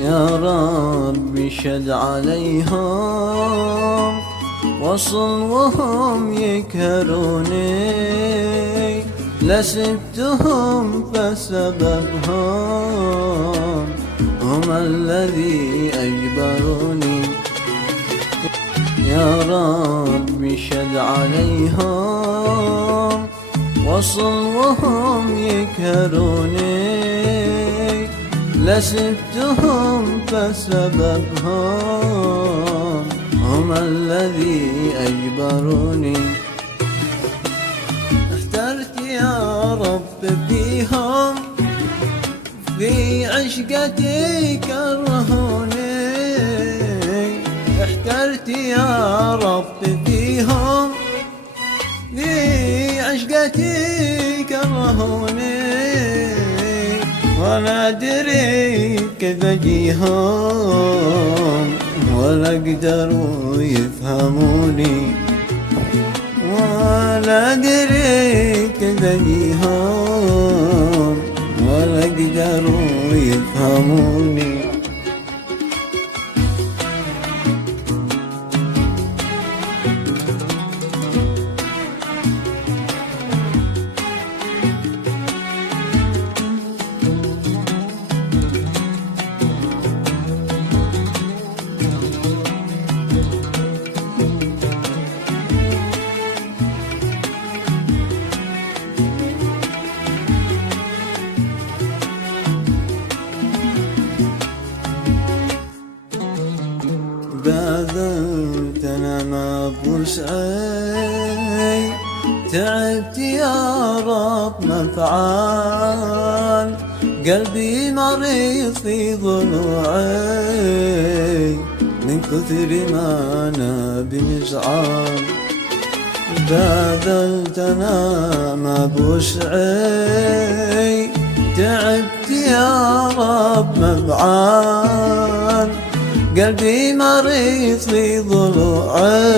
يا رب شد عليهم وصل وهم يكهروني، لسبتهم فسببهم هم الذي أجبروني. يا رب شد عليهم وصل وهم يكهروني، لسبتهم فسببهم هم الذي أجبروني. اخترت يا رب فيهم في عشقتي كرهوني، اخترت يا رب فيهم في عشقتي كرهوني، ولا أدري كيف أجيهم ولا قدروا يفهموني، ولا أدري كيف أجيهم ولا قدروا يفهموني. باذلت انا ما بوسعي، تعبت يا رب ما فعال، قلبي مريض في ضلوعي من كثر ما انا بنزعل. باذلت انا ما بوسعي، تعبت يا رب ما فعال، قلبي مريض في ضلوعي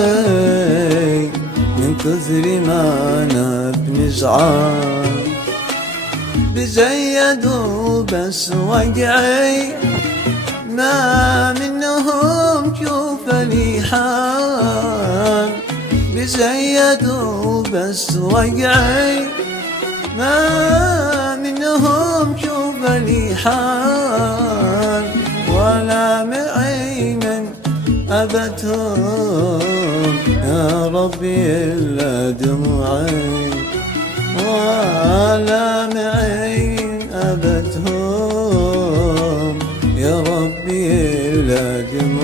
من كثر ما انا بنزعل. بزيدوا بس وجعي ما منهم شوف لي حال، بزيدوا بس وجعي ما منهم شوف لي حال، ولا معي من أبتهم يا ربي إلا دموعي، ولا معي من أبتهم يا ربي إلا دموعي.